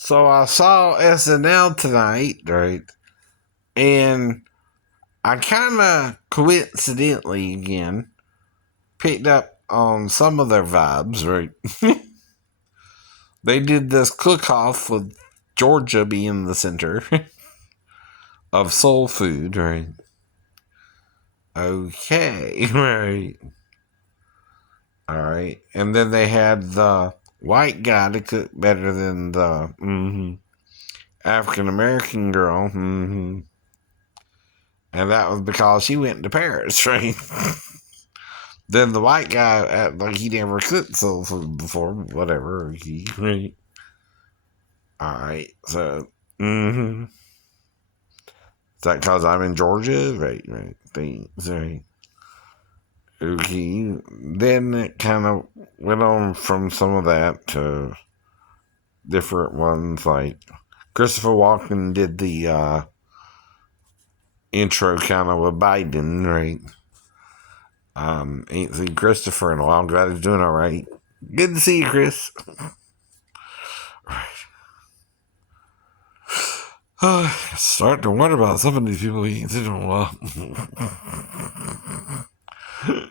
So I saw SNL tonight, right? And I kind of coincidentally again picked up on some of their vibes, right? They did this cook off with Georgia being the center of soul food, right? Okay, right. All right. And then they had the white guy to cook better than the African American girl. And that was because she went to Paris, right? Then the white guy, like he never cooked soul food before, whatever. Right. All right. So, is that because I'm in Georgia? Right, right. Thanks, right. Okay. Then it kind of went on from some of that to different ones. Like Christopher Walken did the intro kind of with Biden, right? Ain't seen Christopher in a while. I'm glad he's doing all right. Good to see you, Chris. Start to wonder about some of these people we ain't seen in a while.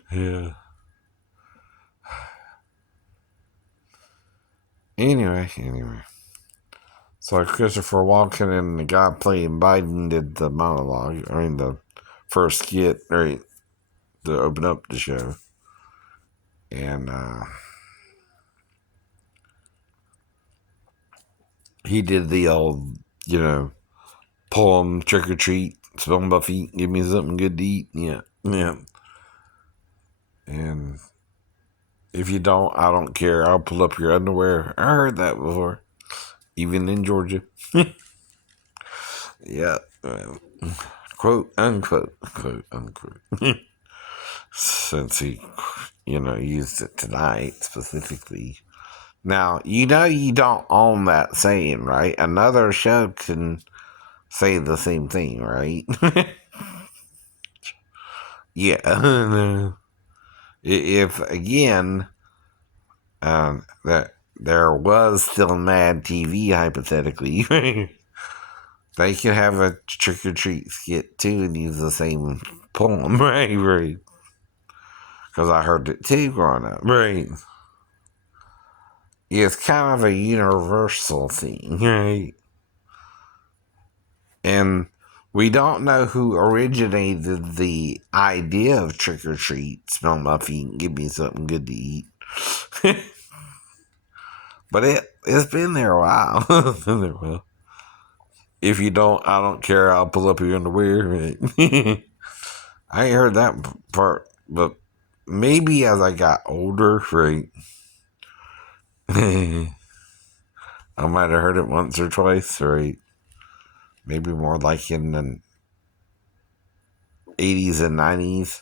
Yeah. Anyway. So Christopher Walken and the guy playing Biden did the monologue. I mean the first skit, right, to open up the show. And he did the old, poem trick or treat, smell my feet, give me something good to eat. Yeah. And if you don't, I don't care. I'll pull up your underwear. I heard that before, even in Georgia. Yeah. Quote unquote, quote unquote. Since he, used it tonight specifically. Now, you don't own that saying, right? Another show can say the same thing, right? Yeah. If, again, that there was still Mad TV, hypothetically, they could have a trick or treat skit too and use the same poem, right? Because I heard it too growing up, right? It's kind of a universal thing, right? And we don't know who originated the idea of trick or treat, smell my feet, give me something good to eat. But it's been there a while. It's been there a while. If you don't, I don't care. I'll pull up your underwear. Right? I ain't heard that part, but maybe as I got older, right? I might have heard it once or twice, right? Maybe more like in the 80s and 90s.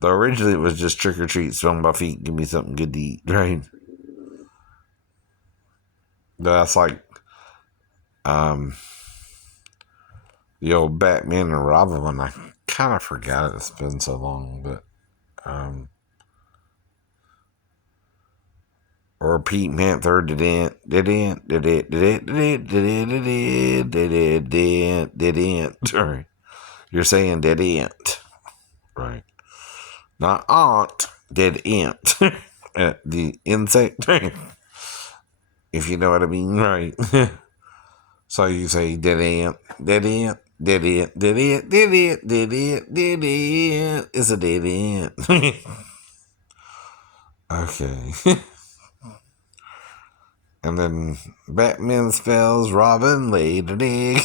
Though originally it was just trick or treat, smell my feet, give me something good to eat, right? That's like the old Batman and Robin one. I kind of forgot it. It's been so long, but or Pete Panther did it. Sorry, you're saying did it, right? Not aunt, did ant. The insect, if you know what I mean, right? So you say did ant, did ant, did it, did it, did it, did it, did it. It's a dead ant. Okay. And then Batman spells Robin laid an egg.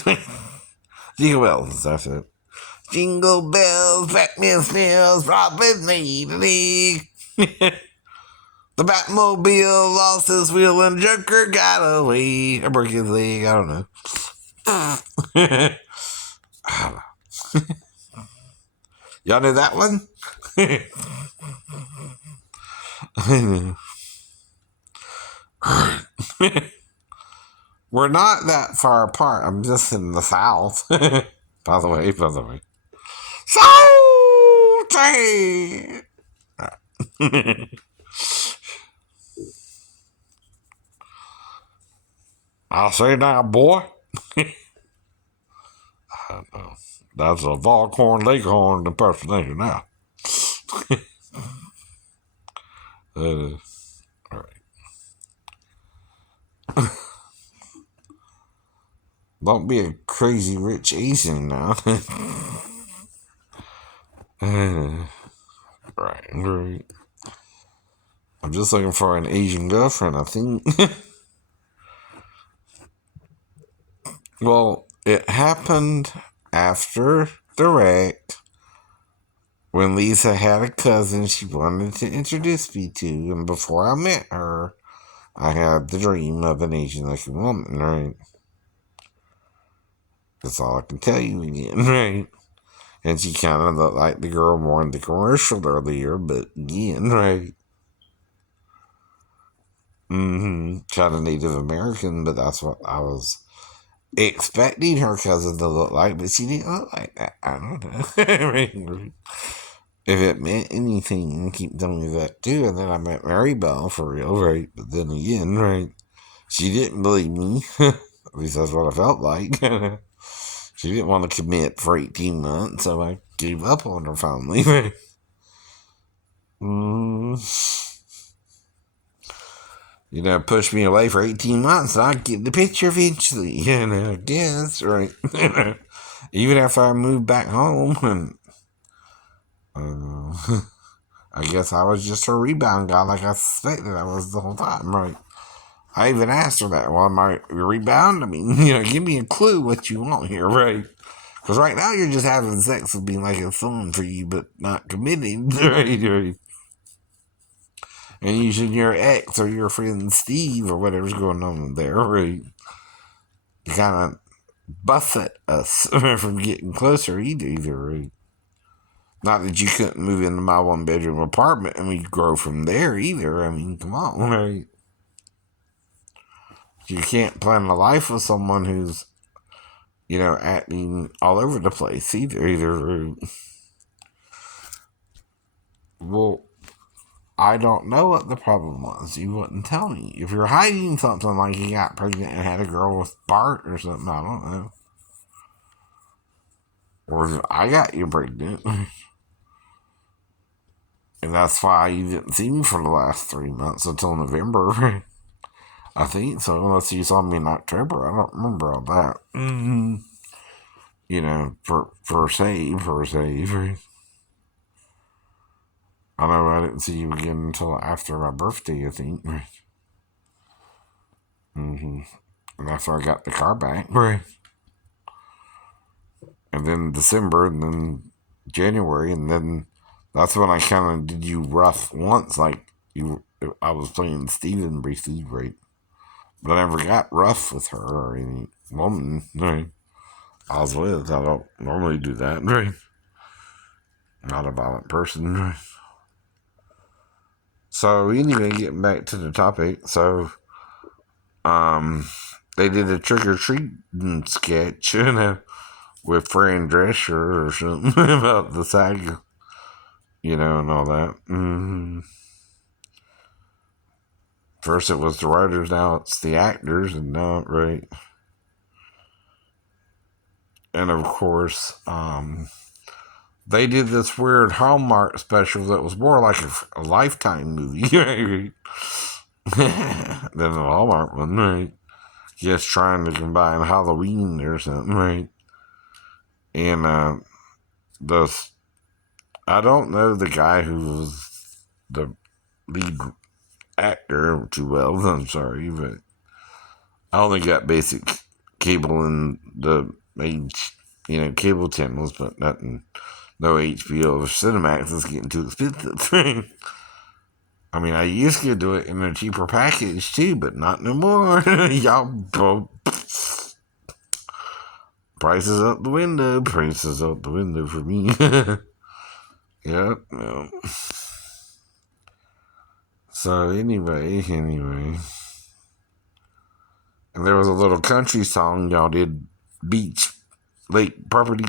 Jingle bells, that's it. Jingle bells, Batman spells Robin laid an egg. The Batmobile lost his wheel and Joker got away. Or broke his leg, I don't know. I don't know. Y'all know that one? We're not that far apart. I'm just in the South. By the way. Salty! I say now, boy. That's a Volcorn Leghorn impersonation now. Uh, all right. Don't be a crazy rich Asian now. Right. I'm just looking for an Asian girlfriend, I think. Well, it happened after the wreck when Lisa had a cousin she wanted to introduce me to, and before I met her, I had the dream of an Asian looking woman, right? That's all I can tell you again, right? And she kind of looked like the girl more in the commercial earlier, but again, right? Kind of Native American, but that's what I was expecting her cousin to look like, but she didn't look like that. I don't know. Right? If it meant anything, keep telling me that too. And then I met Mary Bell for real, right? But then again, right? She didn't believe me. At least that's what I felt like. She didn't want to commit for 18 months, so I gave up on her finally. mm, push me away for 18 months, and I'd get the picture eventually. I guess, right? Even after I moved back home, and I guess I was just her rebound guy, like I suspected I was the whole time, right? I even asked her that. Well, am I rebound? I mean, give me a clue what you want here, right? Because right now you're just having sex with me like it's fun for you, but not committing, right? And using your ex or your friend Steve or whatever's going on there, right? To kind of buffet us from getting closer either, right? Not that you couldn't move into my one bedroom apartment and we grow from there either. I mean, come on, right? You can't plan a life with someone who's, acting all over the place either. Well, I don't know what the problem was. You wouldn't tell me. If you're hiding something like you got pregnant and had a girl with Bart or something, I don't know. Or if I got you pregnant. And that's why you didn't see me for the last 3 months until November. I think so, unless you saw me in October. I don't remember all that. For save. I know I didn't see you again until after my birthday, I think. And after I got the car back. And then December, and then January, and then that's when I kind of did you rough once, like I was playing Steven briefly, right? But I never got rough with her or any woman, right? I was with. I don't normally do that, right? Not a violent person, right? So anyway, getting back to the topic, so they did a trick or treating sketch, with Fran Drescher or something about the SAG, and all that. First it was the writers, now it's the actors, and now, right? And of course, they did this weird Hallmark special that was more like a Lifetime movie than a Hallmark one, right? Just trying to combine Halloween or something, right? And I don't know the guy who was the lead actor too well. I'm sorry, but I only got basic cable and the cable channels, but nothing. No HBO or Cinemax is getting too expensive. I mean, I used to do it in a cheaper package too, but not no more. Y'all go. Prices out the window. Prices out the window for me. Yep. No. So anyway. And there was a little country song y'all did, Beach Lake Property.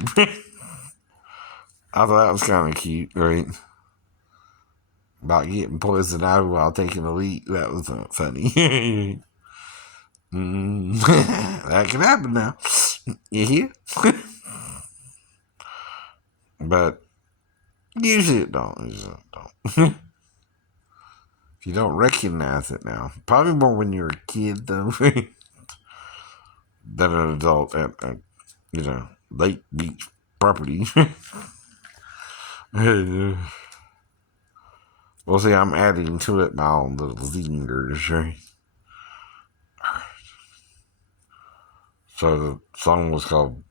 I thought that was kind of cute, right? About getting poisoned ivy while taking a leak. That was funny. That can happen now. You hear? But usually it don't. Usually it don't. If you don't recognize it now, probably more when you're a kid though than an adult at Lake Beach property. Well, see, I'm adding to it my own little zingers, right? So the song was called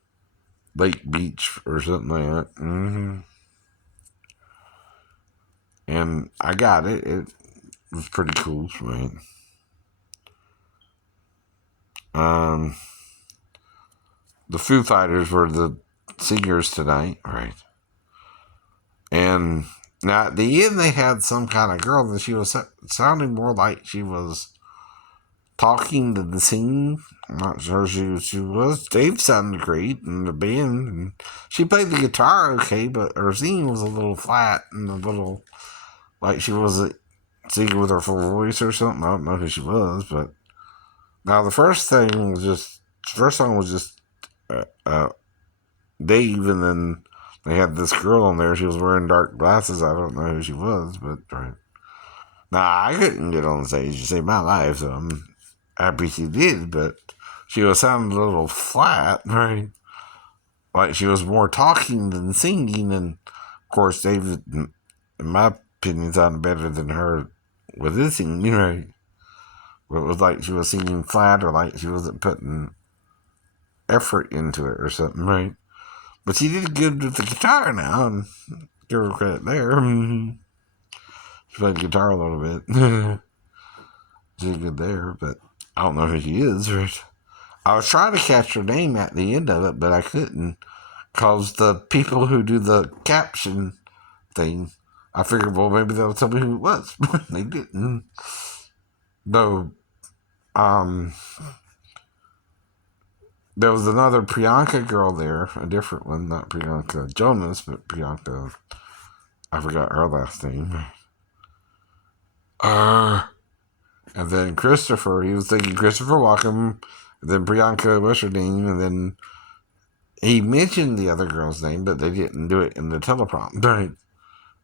Lake Beach or something like that. And I got it. It was pretty cool, right? The Foo Fighters were the singers tonight, right? And now at the end they had some kind of girl that she was sounding more like she was talking to the singing. I'm not sure she was. Dave sounded great in the band, and she played the guitar okay, but her singing was a little flat and a little like she wasn't singing with her full voice or something. I don't know who she was, but now the first song was just Dave, and then they had this girl on there. She was wearing dark glasses. I don't know who she was, but right. Now I couldn't get on stage to save my life, so I'm happy she did, but she was sounding a little flat, right? Like she was more talking than singing, and of course David, in my opinion, sounded better than her with his singing, right? But it was like she was singing flat, or like she wasn't putting effort into it or something, right? But she did good with the guitar now, and give her credit there. She played guitar a little bit. She did good there, but I don't know who she is, right? I was trying to catch her name at the end of it, but I couldn't. Because the people who do the caption thing, I figured, well, maybe they'll tell me who it was. They didn't. Though, there was another Priyanka girl there, a different one, not Priyanka Jonas, but Priyanka, I forgot her last name. And then Christopher, he was thinking Christopher Walken, and then Priyanka, what's her name, and then he mentioned the other girl's name, but they didn't do it in the teleprompter, right?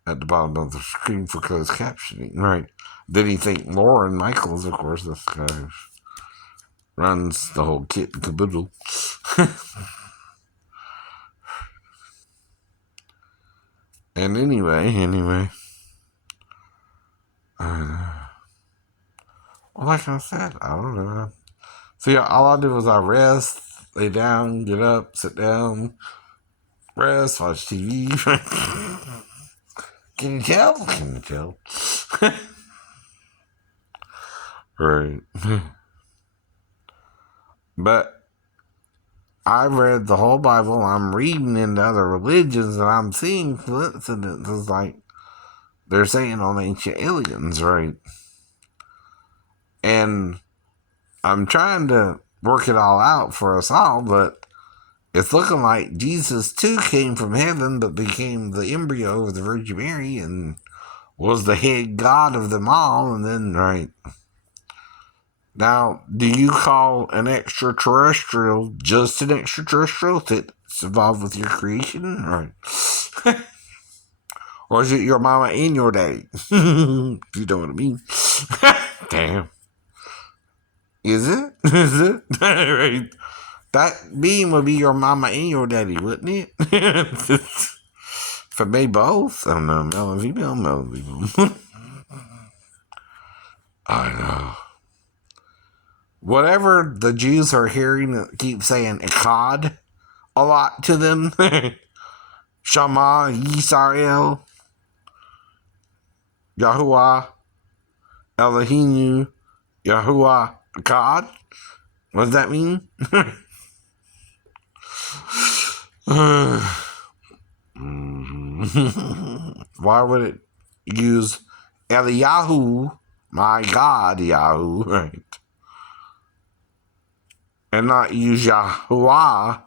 At the bottom of the screen for closed captioning, right? Then he think Lauren Michaels, of course, this guy who runs the whole kit and caboodle. And anyway, well, like I said, I don't know. See, all I do is I rest, lay down, get up, sit down, rest, watch TV. Can you tell? Can you tell? Right. But I read the whole Bible. I'm reading into other religions, and I'm seeing coincidences like they're saying on ancient aliens, right? And I'm trying to work it all out for us all, but it's looking like Jesus too came from heaven, but became the embryo of the Virgin Mary and was the head God of them all, and then, right. Now, do you call an extraterrestrial just an extraterrestrial that's involved with your creation? Right. Or is it your mama and your daddy? You know what I mean? Damn. Is it? Is it? Right. That being would be your mama and your daddy, wouldn't it? For me, both. I don't know. Male and female, male and female. I know. Whatever the Jews are hearing, keep saying Echad a lot to them. Shema Yisrael, Yahuwah, Eloheinu, Yahuwah, Echad. What does that mean? Why would it use Eliyahu, my God, Yahoo, right? And not use Yahuwah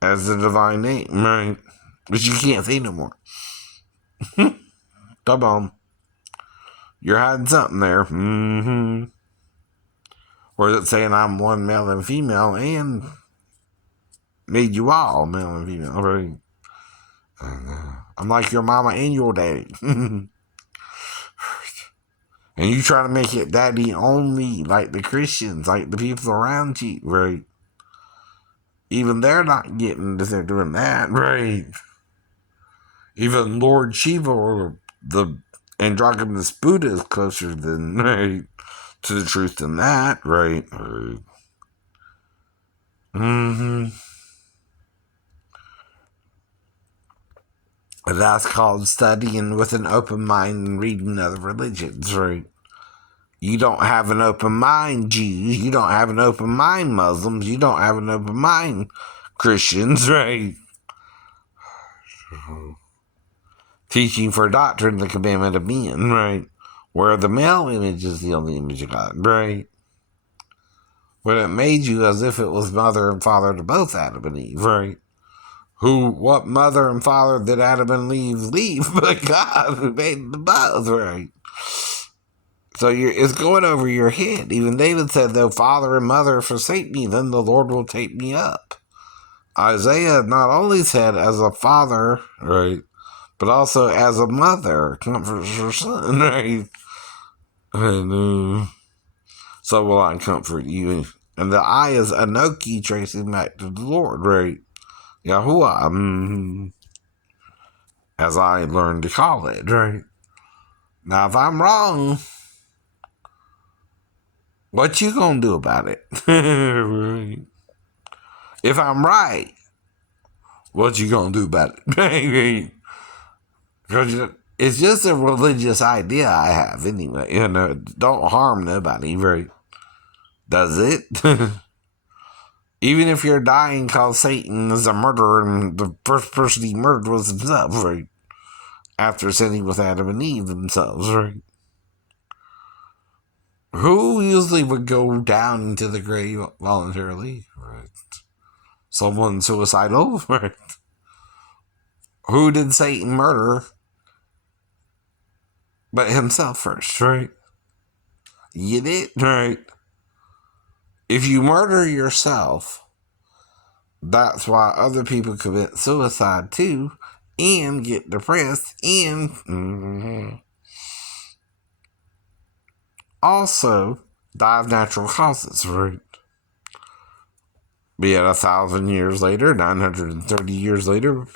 as the divine name, right? Which you can't say no more. Come on. You're hiding something there. Or is it saying I'm one male and female and made you all male and female? Right? I'm like your mama and your daddy. And you try to make it daddy only, like the Christians, like the people around you, right? Even they're not getting that they're doing that, right? Even Lord Shiva or the androgynous Buddha is closer than, right, to the truth than that, right? Mm-hmm. That's called studying with an open mind and reading other religions, right? You don't have an open mind, Jews. You don't have an open mind, Muslims. You don't have an open mind, Christians, right? Teaching for doctrine the commandment of men, right? Where the male image is the only image of God, right? When it made you as if it was mother and father to both Adam and Eve, right? What mother and father did Adam and Eve leave but God who made them both, right? So it's going over your head. Even David said, though father and mother forsake me, then the Lord will take me up. Isaiah not only said as a father, right, but also as a mother comforts her son, right? And so will I comfort you. And the I is Anoki, tracing back to the Lord, right? Yahuwah, as I learned to call it, right? Now, if I'm wrong, what you gonna do about it? If I'm right, what you gonna do about it? Because it's just a religious idea I have anyway. Don't harm nobody, right? Does it? Even if you're dying because Satan is a murderer and the first person he murdered was himself, right? After sinning with Adam and Eve themselves, right? Who usually would go down into the grave voluntarily, right? Someone suicidal, right? Who did Satan murder but himself first, right? You did, right? If you murder yourself, that's why other people commit suicide too and get depressed and also die of natural causes, right? Be it 1,000 years later, 930 years later,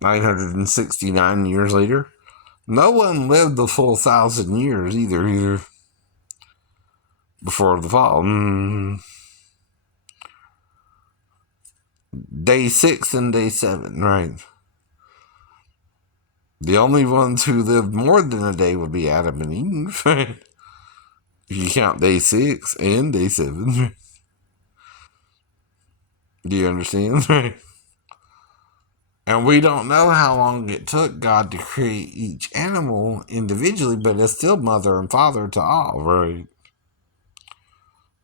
969 years later. No one lived the full 1,000 years either before the fall. Day 6 and day 7, right? The only ones who lived more than a day would be Adam and Eve, right? If you count day 6 and day 7. Do you understand? Right? And we don't know how long it took God to create each animal individually, but it's still mother and father to all, right?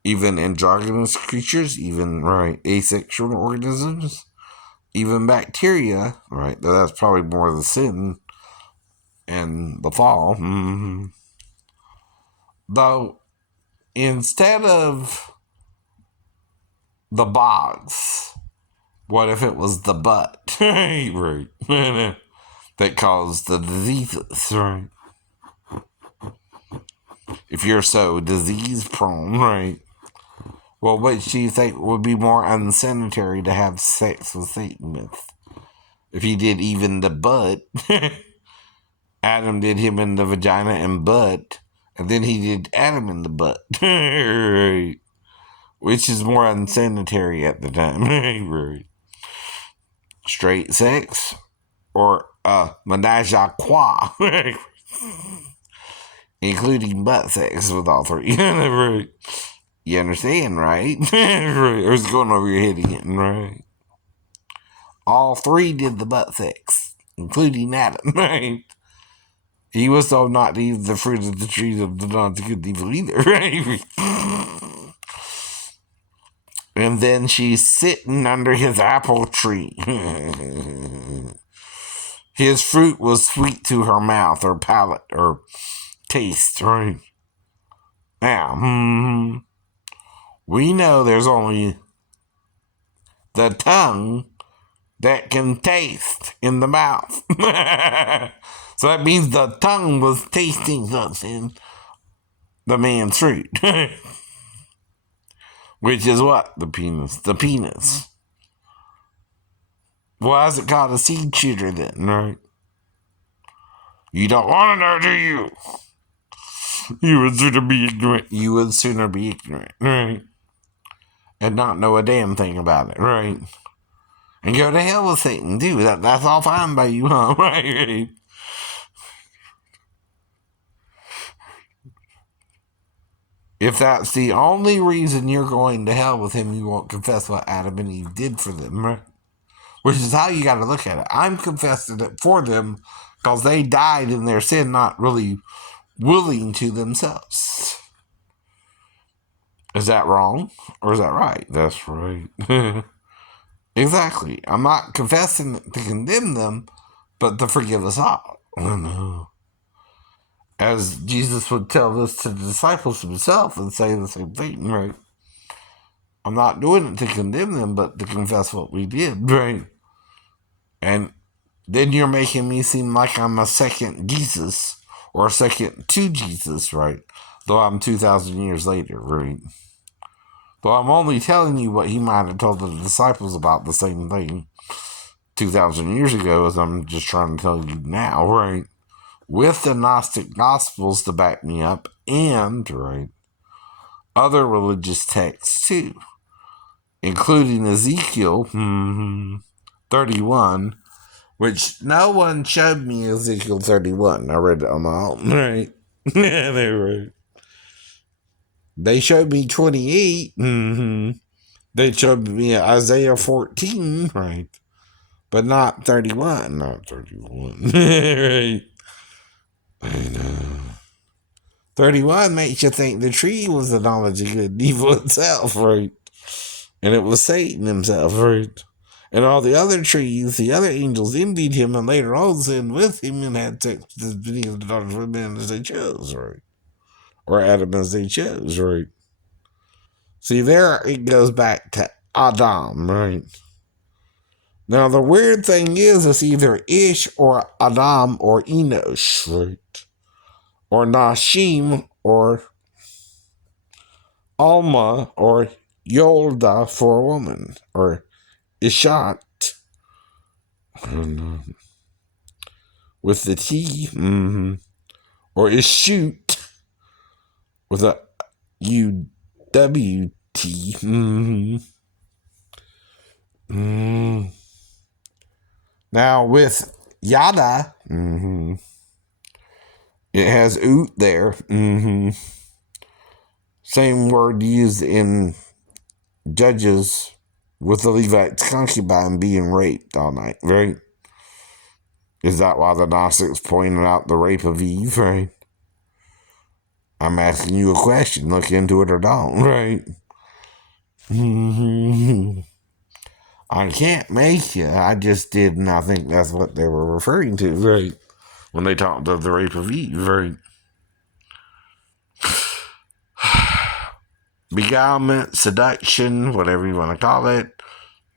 Even androgynous creatures, even, right, asexual organisms, even bacteria, right? Though that's probably more the sin and the fall. Though, instead of the box, what if it was the butt, right? That caused the diseases, right? If you're so disease prone, right? Well, which do you think would be more unsanitary to have sex with Satan with? If he did even the butt, Adam did him in the vagina and butt, and then he did Adam in the butt. Right? Which is more unsanitary at the time, right? Straight sex or menage a trois, including butt sex with all three. Right? You understand, right? Right? Or it's going over your head again, right? All three did the butt sex, including Adam, right? He was told not to eat the fruit of the tree of the knowledge of good and evil either, right? And then she's sitting under his apple tree. His fruit was sweet to her mouth or palate or taste, right? Now, We know there's only the tongue that can taste in the mouth. So that means the tongue was tasting something, the man's fruit. Which is what? The penis. The penis. Why is it called a seed shooter then, right? You don't want to know, do you? You would sooner be ignorant. You would sooner be ignorant, right? And not know a damn thing about it, right? And go to hell with Satan, too. That's all fine by you, huh? Right? If that's the only reason you're going to hell with him, you won't confess what Adam and Eve did for them, right? Which is how you got to look at it. I'm confessing it for them because they died in their sin, not really willing to themselves. Is that wrong or is that right? That's right. Exactly. I'm not confessing to condemn them, but to forgive us all. Oh, no. As Jesus would tell this to the disciples himself and say the same thing, right? I'm not doing it to condemn them, but to confess what we did, right? And then you're making me seem like I'm a second Jesus or a second to Jesus, right? Though I'm 2,000 years later, right? Though I'm only telling you what he might have told the disciples about the same thing 2,000 years ago, as I'm just trying to tell you now, right? With the Gnostic Gospels to back me up and, right, other religious texts too, including Ezekiel 31, which no one showed me Ezekiel 31. I read it on my own, right? Yeah, they're right. They showed me 28. They showed me Isaiah 14, right? But not 31. Not 31. Right. I know. 31 makes you think the tree was the knowledge of good and evil itself, right? And it was Satan himself, right? And all the other trees, the other angels envied him and later on sinned with him and had sex with as many of the daughters of men as they chose, right? Or Adam as they chose, right? See, there it goes back to Adam, right? Now, the weird thing is, it's either Ish or Adam or Enosh, right? Or Nashim or Alma or Yolda for a woman, or Ishat with the T, or Ishute with a UWT. Now with Yada, it has oot there. Same word used in Judges with the Levite's concubine being raped all night, right? Is that why the Gnostics pointed out the rape of Eve, right? I'm asking you a question. Look into it or don't, right? I can't make you. I just did, and I think that's what they were referring to, right? When they talked of the rape of Eve, right? Beguilement, seduction, whatever you want to call it.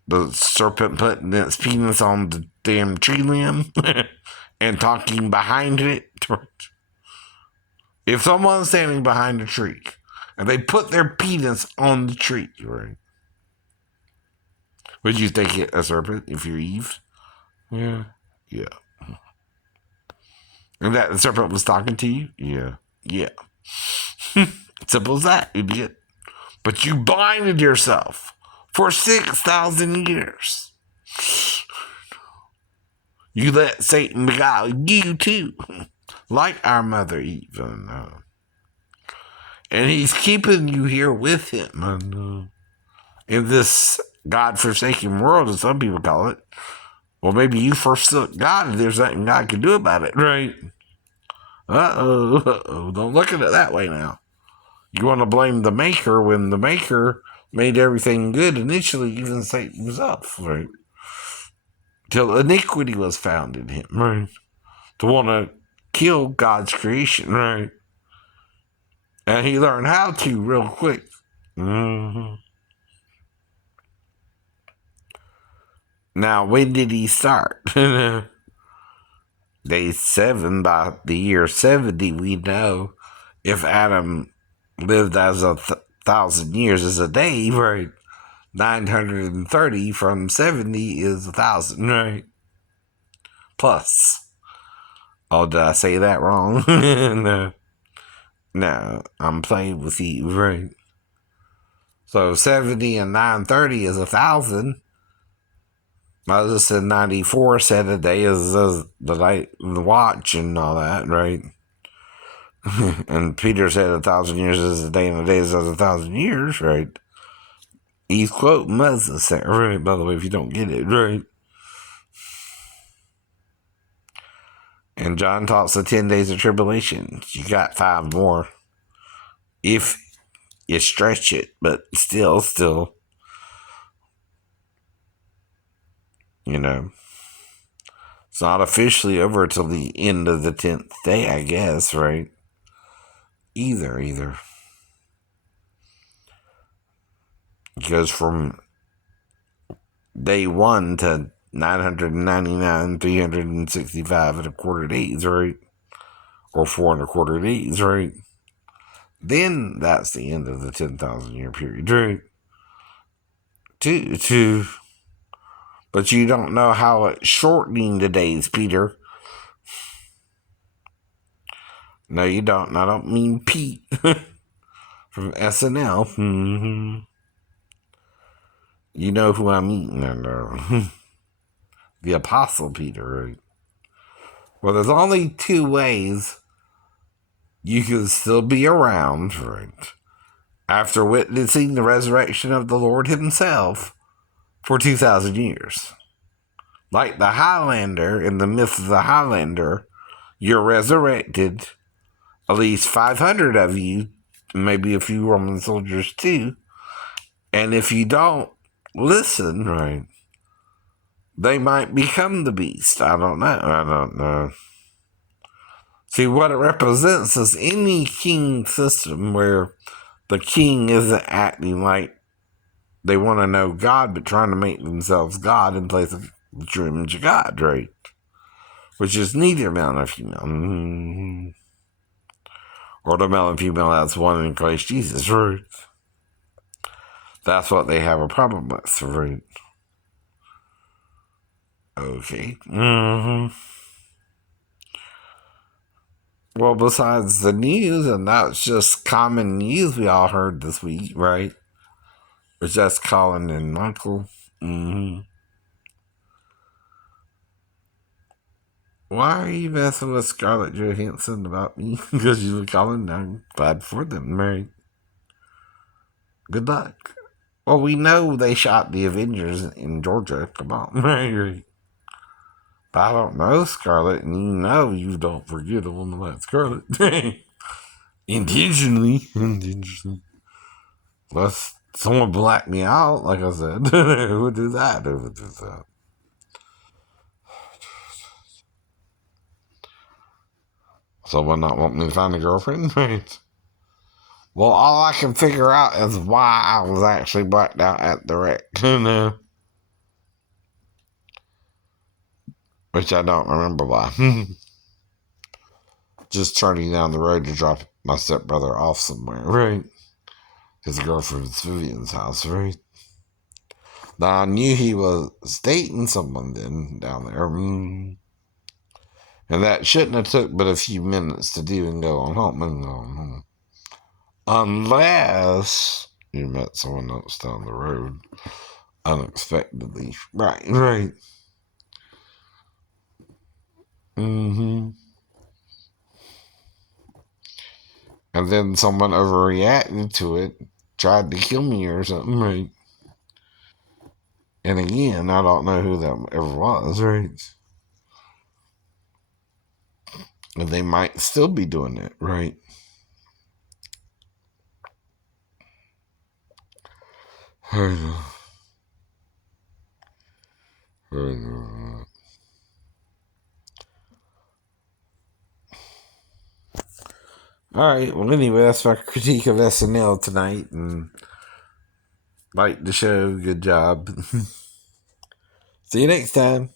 The serpent putting its penis on the damn tree limb and talking behind it. If someone's standing behind a tree and they put their penis on the tree, right? Would you think it a serpent if you're Eve? Yeah. Yeah. And that the serpent was talking to you? Yeah. Yeah. Simple as that, idiot. But you blinded yourself for 6,000 years. You let Satan beguile you too, like our mother Eve. And he's keeping you here with him in this God-forsaken world, as some people call it. Well, maybe you forsook God and there's nothing God can do about it, right? Don't look at it that way now. You want to blame the maker when the maker made everything good initially, even Satan himself, right? Till iniquity was found in him, right? To want to kill God's creation, right? And he learned how to real quick. Mm-hmm. Now, when did he start? Day 7, by the year 70, we know if Adam lived as a 1,000 years as a day, right? 930 from 70 is 1,000, right? Plus. Oh, did I say that wrong? No. No, I'm playing with you, right? So 70 and 930 is 1,000. Moses said 94 said a day is the light, the watch, and all that, right? And Peter said 1,000 years is a day, and a day is 1,000 years, right? He's quoting Moses there, right? By the way, if you don't get it, right? And John talks the 10 days of tribulation. You got 5 more if you stretch it, but still, you know, it's not officially over till the end of the 10th day, I guess, right? Either. It goes from day 1 to 999, 365 and a quarter days, right? Or 4 and a quarter days, right? Then that's the end of the 10,000 year period, right? Two. But you don't know how it's shortening the days, Peter. No, you don't. And I don't mean Pete from SNL. Mm-hmm. You know who I mean. The Apostle Peter, right? Well, there's only 2 ways you can still be around, right? After witnessing the resurrection of the Lord himself for 2,000 years. Like the Highlander, in the myth of the Highlander, you're resurrected, at least 500 of you, maybe a few Roman soldiers too. And if you don't listen, right, they might become the beast. I don't know. See, what it represents is any king system where the king isn't acting like they want to know God, but trying to make themselves God in place of the true image of God, right? Which is neither male nor female. Mm-hmm. Or the male and female that's one in Christ Jesus, right? That's what they have a problem with, right? Okay. Mm-hmm. Well, besides the news, and that's just common news we all heard this week, right? It's just Colin and Michael. Mm-hmm. Why are you messing with Scarlett Johansson about me? Because you were Colin. I'm glad for them, right? Good luck. Well, we know they shot the Avengers in Georgia. Come on, right? But I don't know Scarlett, and you know you don't forget a woman like Scarlett. Intentionally. Unless someone blacked me out, like I said. Who would do that? Who would do that? Someone not want me to find a girlfriend? Right. Well, all I can figure out is why I was actually blacked out at the wreck. Which I don't remember why. Just turning down the road to drop my stepbrother off somewhere, right? His girlfriend's Vivian's house, right? Now I knew he was dating someone then down there. And that shouldn't have took but a few minutes to do and go on home and go on home. Unless you met someone else down the road unexpectedly. Right. Mm-hmm. And then someone overreacted to it, tried to kill me or something, right? And again, I don't know who that ever was, right? And they might still be doing it, right? All right. Well, anyway, that's my critique of SNL tonight, and Like the show. Good job. See you next time.